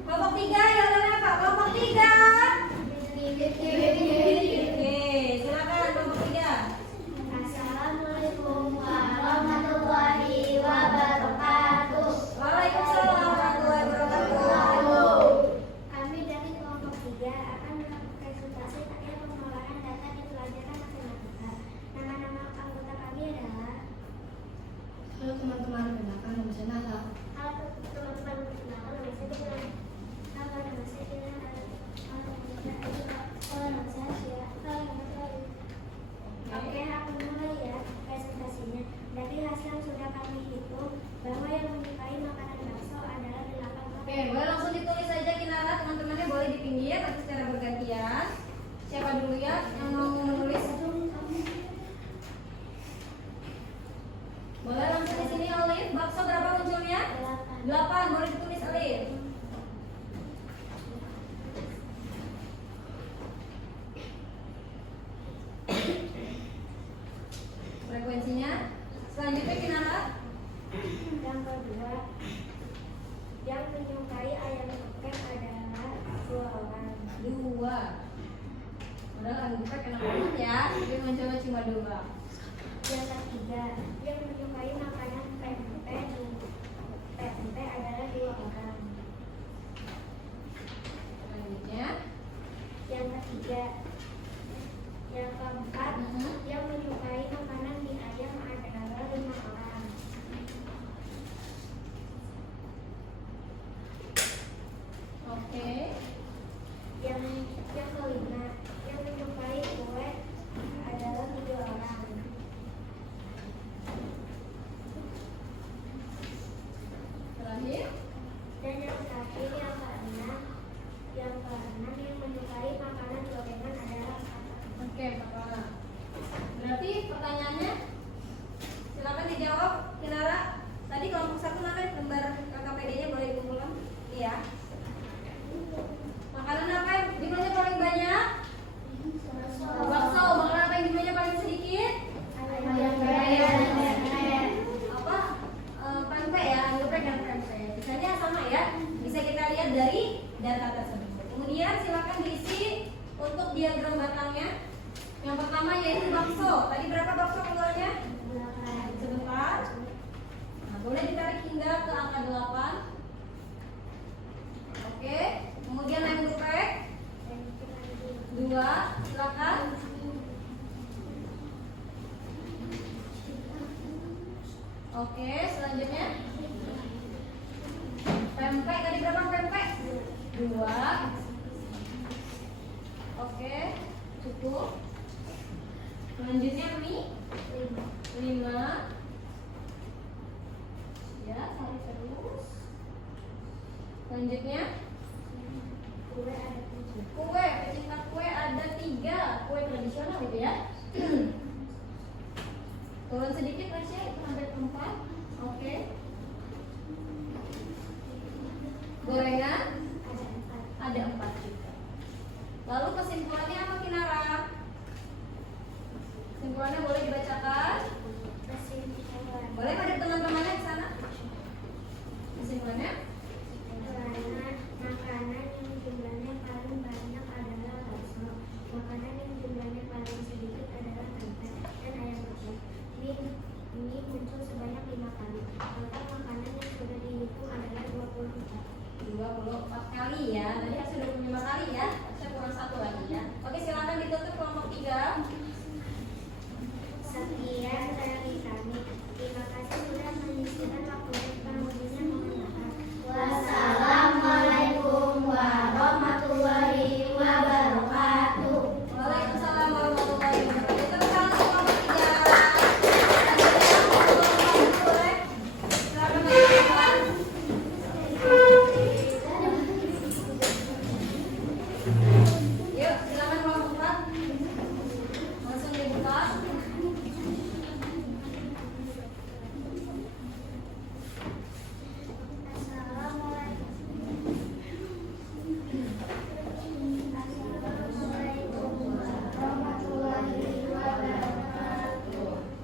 Kelompok 3 yang apa? Kelompok 3. Oke, silakan kelompok 3. Assalamualaikum warahmatullahi wabarakatuh. Waalaikumsalam warahmatullahi wabarakatuh. Kami dari kelompok 3 akan melakukan presentasi terkait pengolahan data di pelajaran matematika. Nama-nama anggota kami adalah Halo teman-teman, perkenalkan nama saya Nata. Halo teman-teman, perkenalkan nama saya Dina. Halo nama saya Dina. Halo nama saya Sia. Halo nama saya Ayu. Oke, aku mulai ya presentasinya. Dari hasil yang sudah kami hitung bahwa yang menyukai makanan bakso adalah 8 Oke, boleh langsung ditulis saja Kinara, teman-temannya boleh di pinggir tapi secara bergantian. Siapa dulu ya yang mau menulis? Boleh langsung di sini Alif. Bakso berapa munculnya? 8. Boleh ditulis Alif. Frekuensinya. Selanjutnya Kinara. Yang kedua, yang menyukai ayam geprek adalah 2 orang. 2. Padahal ayam geprek enak banget ya, tapi mencoba cuma 2. Yang ketiga, yang menyukai makanan pempek adalah 2 orang. Selanjutnya. Yang ketiga, yang keempat, yang menyukai makanan mie ayam adalah 5 orang. Oke. Yang kelima, yang menyukai kue adalah 3 orang. Terakhir. Dan yang terakhir, yang keenam yang menyukai makanan gorengan adalah 4 orang. Oke, Pak Lala. Berarti pertanyaannya silakan dijawab Kinara. Tadi kelompok 1 mana lembar KKPD-nya boleh dikumpulkan? Iya. Makanan apa yang jumlahnya paling banyak? Bakso. Makanan apa yang jumlahnya paling sedikit? Apa? Pempek ya, geprek dan pempek. Misalnya sama ya. Bisa kita lihat dari data tersebut. Kemudian silakan diisi untuk diagram batangnya. Yang pertama yaitu bakso. Tadi berapa bakso keluarnya? 8. Sebentar. Nah, boleh ditarik hingga ke angka 8. Oke. Kemudian ayam geprek 2. Silakan. Oke, selanjutnya pempek. Tadi berapa pempek? 2. Oke, cukup. Selanjutnya mie 5. Ya, tarik terus. Selanjutnya Kue ada 7. kue, pecinta kue ada 3. Kue tradisional gitu ya. Turun sedikit Rasya, itu hampir 4. Oke. Gorengan ada 4 juga. Lalu kesimpulannya apa Kinara? Kesimpulannya boleh dibacakan? Boleh pada teman-temannya di sana? Kesimpulannya? Makanan yang jumlahnya paling banyak adalah bakso. Makanan yang jumlahnya paling kali ya. Tadi hasil 25 kali ya. Saya kurang 1 lagi ya. Oke, silakan ditutup kelompok 3. Sekian dari kami. Terima kasih sudah menyisihkan waktu pengujian mengenai. Wassalamualaikum warahmatullahi wabarakatuh. Waalaikumsalam warahmatullahi wabarakatuh. Tepuk tangan untuk kelompok 3. Silakan teman-teman. Yuk, silakan kelompok 4. Langsung dibuka.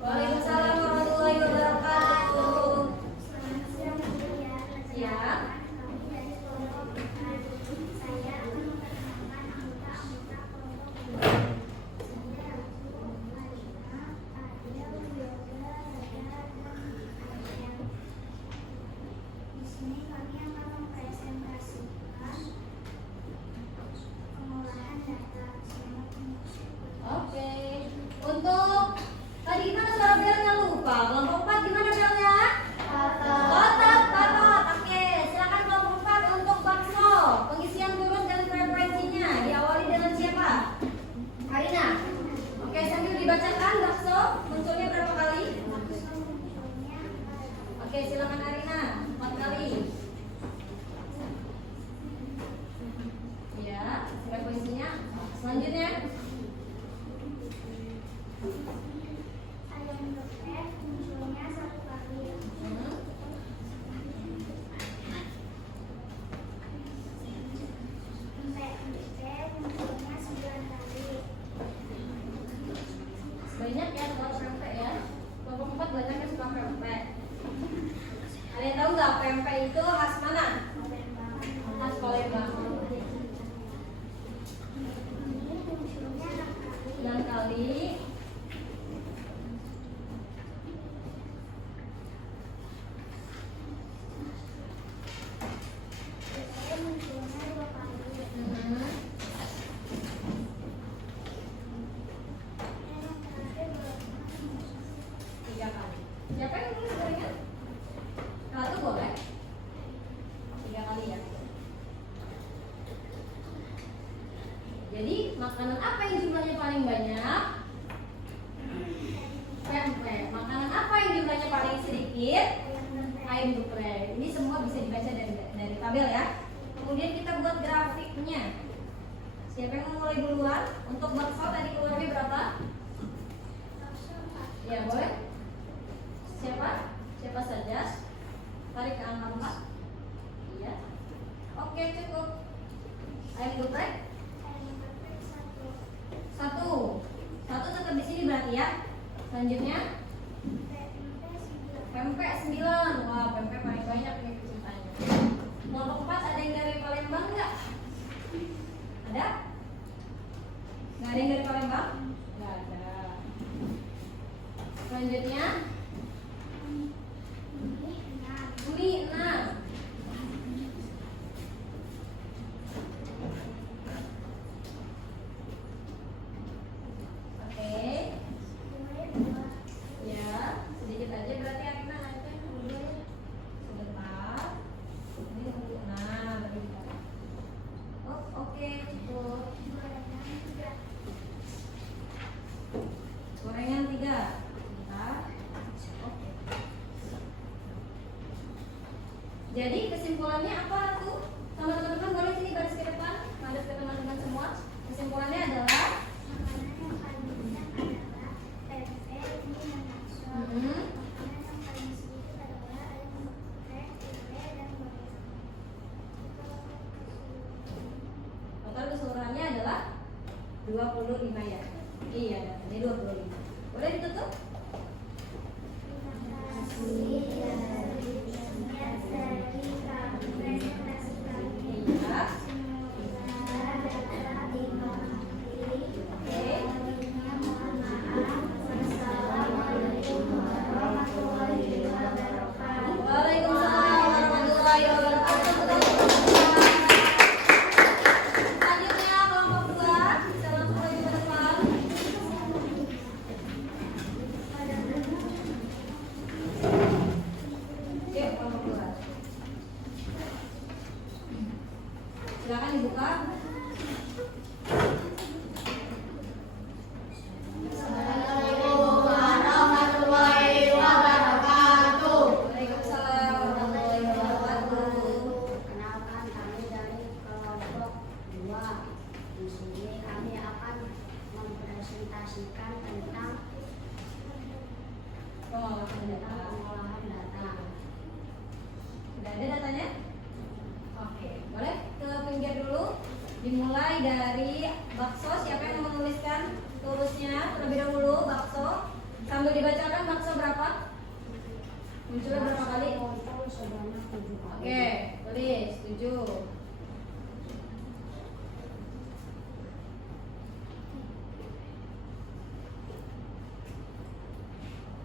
Waalaikumsalam warahmatullahi wabarakatuh. Siap. Di sini kami akan mempresentasikan pengolahan data. Selamat menyaksikan. Oke. Untuk tadi gimana suara belnya lupa? Kelompok 4 gimana belnya? Kotak, kotak. Oke, silakan kelompok 4 untuk bakso. Pengisian turun dan frekuensinya diawali dengan siapa? Karina. Oke, sambil dibacakan bakso munculnya berapa kali? Oke, silakan Karina. 4 kali. Ya, frekuensinya. Selanjutnya. Ayam geprek munculnya 1 kali. Empek-empek munculnya 9 kali. Banyak ya kalau pempek ya. Kelompok 4 banyak yang suka pempek. Ada yang tahu nggak pempek itu khas mana? Khas Palembang. Ini munculnya 6 kali. 6 kali. Ayam munculnya 2 kali. Hmm. Yang terakhir gorengan 3 kali. Siapa yang nulis gorengan? 1 boleh. 3 kali ya. Jadi makanan apa yang jumlahnya paling banyak? Pempek. Makanan apa yang jumlahnya paling sedikit? Ayam geprek. Ini semua bisa dibaca dari tabel ya. Kemudian kita buat grafiknya. Siapa yang mau mulai duluan? Untuk bakso tadi keluarnya berapa? Ya boleh. Siapa? Siapa saja? Tarik ke angka 4. Iya. Oke, cukup. Ayam geprek Ayam geprek 1. 1. 1 tetap di sini berarti ya. Selanjutnya pempek 9. Wah, pempek paling banyak nih pesertanya. Kelompok 4 ada yang dari Palembang nggak? Ada? Nggak ada yang dari Palembang? Nggak ada. Selanjutnya mie 6. Oke. Ya, sedikit aja berarti Arina aja dulu ya. Sebentar. Ini untuk berarti. Oh, oke, cukup. Gorengan 3. Bentar. Oke. Jadi kesimpulannya apa tuh? Sama teman-teman boleh sini baris ke depan, baris ke teman-teman semua. Kesimpulannya adalah Makanan yang paling banyak adalah pempek, mie, dan bakso. Hmm. Makanan yang paling sedikit adalah ayam geprek, tempe, dan gorengan. total keseluruhannya adalah 25 ya. Iya, ini 25. Boleh ditutup? Terima kasih dari kami presentasi kami. Iya. Semoga dapat dimengerti. Oke. Mohon maaf. Wassalamualaikum warahmatullahi wabarakatuh. Waalaikumsalam warahmatullahi wabarakatuh. Silakan dibuka. Assalamualaikum warahmatullahi wabarakatuh. Waalaikumsalam warahmatullahi wabarakatuh. Perkenalkan, kami dari kelompok 2. Di sini kami akan mempresentasikan tentang Pengolahan data. pengolahan data. Sudah ada datanya? Oke, boleh ke pinggir dulu. Dimulai dari bakso. Siapa yang mau menuliskan tulisnya terlebih dahulu? Bakso. Sambil dibacakan bakso berapa? Munculnya berapa kali? Muncul sebanyak 7 kali. Oke, tulis 7.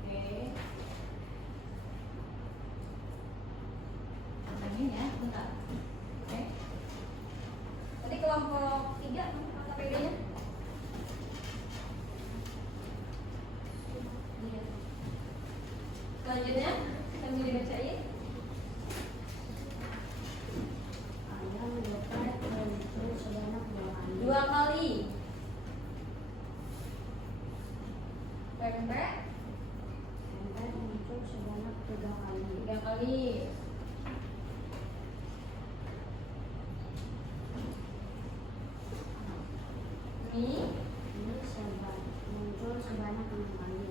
Oke. Ulangin ya, bentar. Oke. Tadi kelompok 3 angka PD-nya? Iya. Selanjutnya sambil dibacain. Ayam geprek muncul sebanyak 2 kali. 2 kali. Pempek Tempe muncul sebanyak 3 kali. 3 kali. Mie Ini muncul sebanyak 6 kali.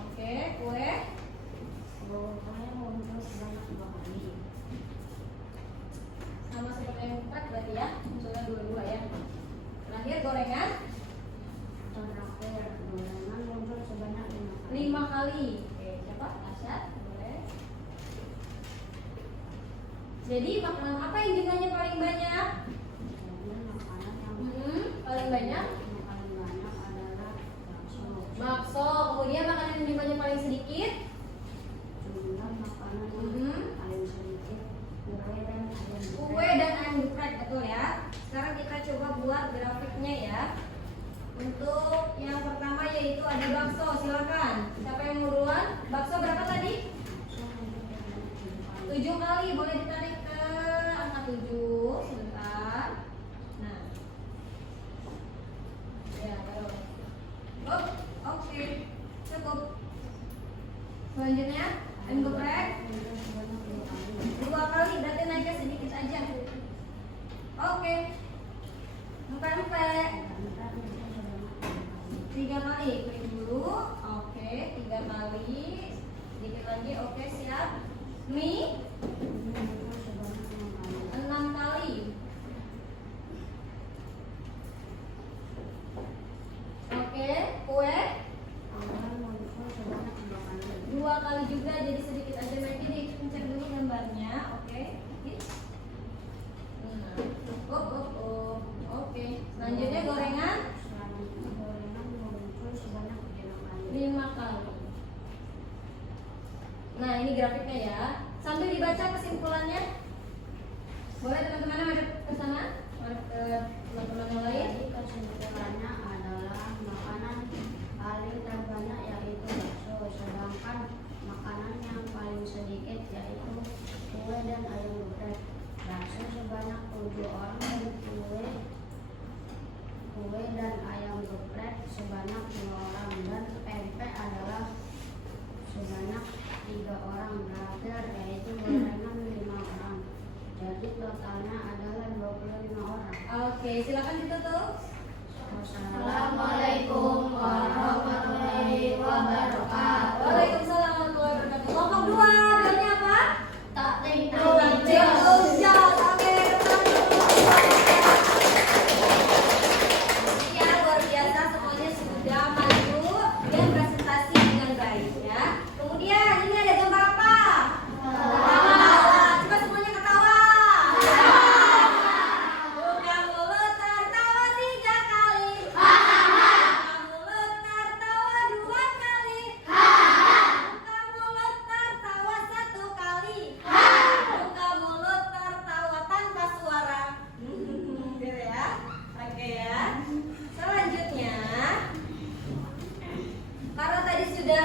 Oke, kue Kue muncul sebanyak 2 kali. sama seperti yang empat berarti ya, munculnya dua-dua ya. Terakhir gorengan Terakhir, gorengan muncul sebanyak 5 kali. 5 kali. Oke, siapa? Asyad, boleh. Jadi makanan apa yang jumlahnya paling banyak? Jadi makanan yang Paling banyak paling banyak adalah bakso. bakso. Kemudian makanan yang jumlahnya paling sedikit Jumlah makanan yang paling sedikit kue dan ayam kue geprek. dan ayam geprek, betul ya. Sekarang kita coba buat grafiknya ya. Untuk yang pertama yaitu ada bakso, silakan. Siapa yang mau duluan? Bakso berapa tadi? Bakso muncul sebanyak 7 kali. 7 kali, boleh ditarik ke angka 7 sebentar. Nah, ya baru. Oh, oke, cukup. Selanjutnya ayam geprek Muncul sebanyak 2 kali. 2 kali, berarti naiknya sedikit aja. Oke. Pempek Tempe muncul sebanyak 3 3 kali. kali, klik dulu. Oke, 3 kali. Sedikit lagi, oke siap. Mie Ini muncul sebanyak 6 kali. 6 kali. Oke, kue Kue muncul sebanyak 2 kali. 2 kali juga, jadi sedikit aja. Nanti dipencet dulu gambarnya. Oke. Oke. Selanjutnya gorengan Selanjutnya gorengan muncul sebanyak 5 kali. 5 kali. Nah, ini grafiknya ya. Sambil dibaca kesimpulannya. Boleh teman-teman madep ke sana? Madep ke teman-teman yang lain. Jadi kesimpulannya adalah makanan paling terbanyak yaitu bakso, sedangkan makanan yang paling sedikit yaitu kue dan ayam geprek. Bakso sebanyak 7 orang dan kue dan ayam geprek sebanyak 2 orang dan pempek adalah sebanyak 3 orang. Terakhir yaitu gorengan 5 orang. Jadi totalnya adalah 25 orang. Oke, silakan ditutup. Assalamualaikum warahmatullahi wabarakatuh. Waalaikumsalam warahmatullahi wabarakatuh. Kelompok 2, bilangnya apa? Tak Ya, luar biasa, semuanya sudah maju dan presentasi dengan baik ya. Kemudian ini ada gambar apa? Coba semuanya ketawa. Buka mulut tertawa 3 kali. Buka mulut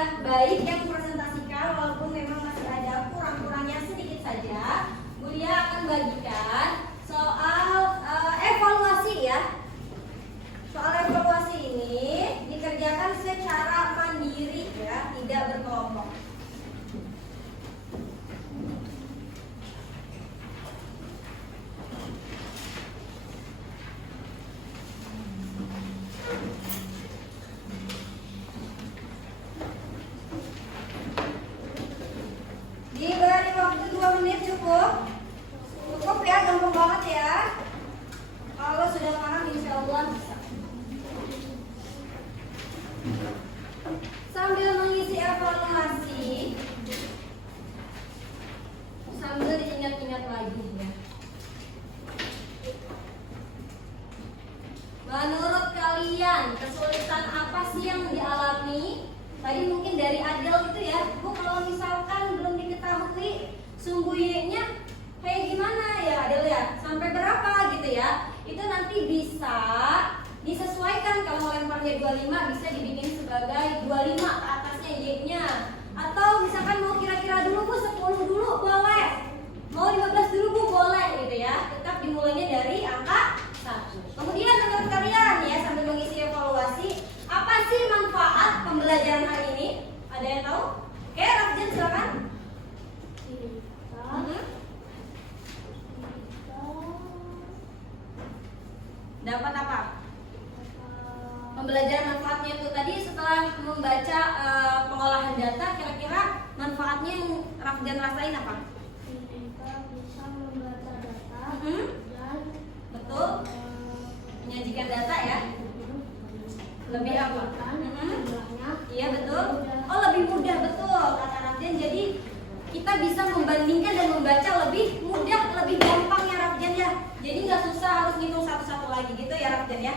sudah baik yang mempresentasikan, walaupun memang masih ada kurang-kurangnya sedikit saja, Bulia akan bagikan soal evaluasi ya. Soal evaluasi ini dikerjakan secara mandiri ya, tidak berkelompok. Diberi waktu 2 menit cukup. Cukup ya, gampang banget ya. Kalau sudah paham insya Allah bisa. Sambil mengisi evaluasi, sambil diingat-ingat lagi ya. Menurut kalian kesulitan apa sih yang dialami? Tadi mungkin dari Adel gitu ya, Bu, kalau misalkan belum diketahui sumbu Y-nya kayak gimana ya Adel ya, sampai berapa gitu ya, itu nanti bisa disesuaikan. Kalau mau lemparnya 25 bisa dibikin sebagai 25 ke atasnya Y-nya, atau misalkan mau kira-kira dulu Bu, 10 dulu boleh, mau 15 dulu Bu boleh gitu ya, tetap dimulainya dari angka 1. Kemudian menurut kalian ya, sambil mengisi evaluasi, apa sih manfaat pembelajaran hari ini? Ada yang tahu? Oke, Rafjan silakan. Dapat apa? Pembelajaran manfaatnya itu tadi setelah membaca pengolahan data, kira-kira manfaatnya yang Rafjan rasain apa? Kita bisa membaca data dan Betul. Menyajikan data ya. Lebih apa? jumlahnya. Iya betul. Oh, lebih mudah, betul kata Rafjan. Jadi kita bisa membandingkan dan membaca lebih mudah, lebih gampang ya Rafjan ya. Jadi nggak susah harus ngitung satu-satu lagi gitu ya Rafjan ya.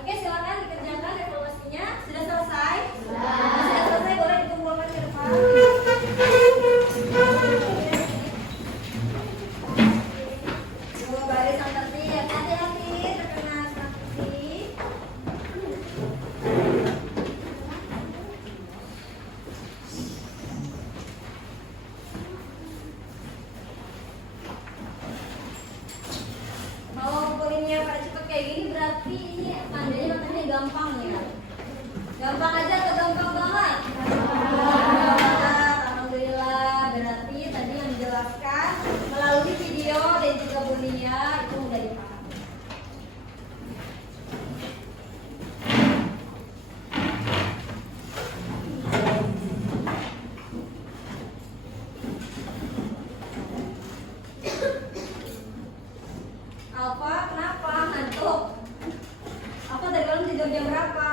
Oke, silakan dikerjakan evaluasinya. Sudah selesai? Sudah selesai, boleh dikumpulkan ke depan. Dua barisan tertib, hati-hati terkena saksi. Kalau ngumpulnya pada cepet kayak gini berarti ini tandanya matanya gampang ya. Gampang aja atau gampang banget? Alhamdulillah, berarti tadi yang dijelaskan melalui video dan juga Bulia itu mudah dipahami. Alfa, kenapa? Ngantuk? Apa dari malam tidur jam berapa?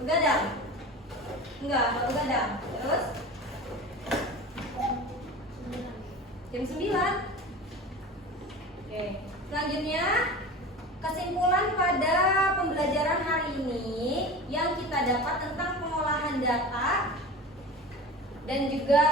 Begadang? Enggak begadang. Terus? Jam 9? Oke. Selanjutnya, kesimpulan pada pembelajaran hari ini yang kita dapat tentang pengolahan data dan juga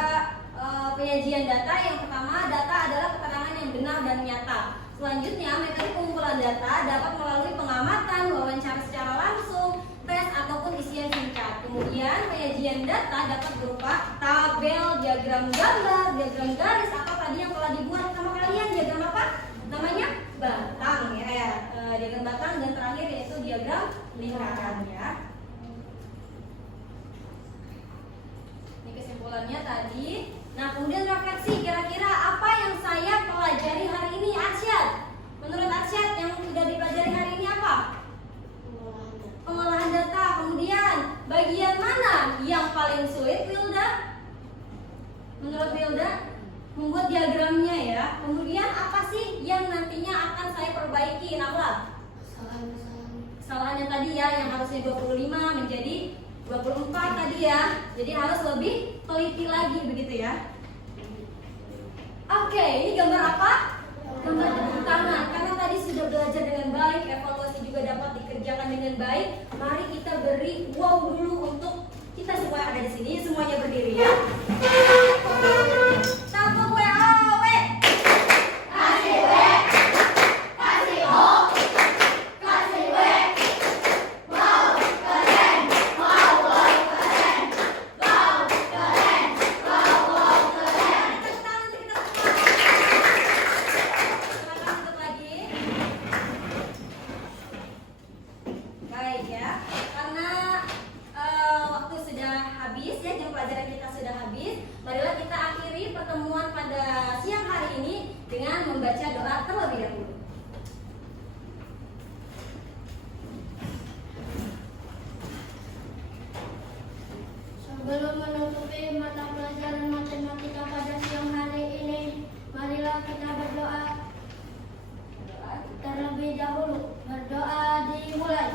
penyajian data. Yang pertama, data adalah keterangan yang benar dan nyata. Selanjutnya, metode pengumpulan data dapat melalui pengamatan, wawancara secara langsung, tes ataupun isian singkat. Kemudian penyajian data dapat berupa tabel, diagram gambar, diagram garis, atau tadi yang telah dibuat sama kalian, diagram apa? Namanya batang ya, diagram batang, dan terakhir yaitu diagram lingkaran ya. Ini kesimpulannya tadi. Nah, kemudian refleksi, kira-kira apa yang saya pelajari hari ini, Arsyad? Menurut Arsyad yang sudah dipelajari hari ini apa? Pengolahan data. Kemudian bagian mana yang paling sulit, Wilda? Menurut Wilda, membuat diagramnya ya. Kemudian apa sih yang nantinya akan saya perbaiki, Nabla? Kesalahannya tadi ya, yang harusnya 25 menjadi 24 tadi ya. Jadi harus lebih teliti lagi begitu ya. Oke, ini gambar apa? Gambar tepuk tangan. Karena tadi sudah belajar dengan baik, evaluasi juga dapat dikerjakan dengan baik. Mari kita beri wow dulu untuk kita semua ada di sini. Semuanya berdiri ya. Tepuk wow, kasih W, kasih O, kasih W. Wow, keren, wow, keren. Sebelum menutupi mata pelajaran matematika pada siang hari ini, marilah kita berdoa terlebih dahulu. Berdoa dimulai.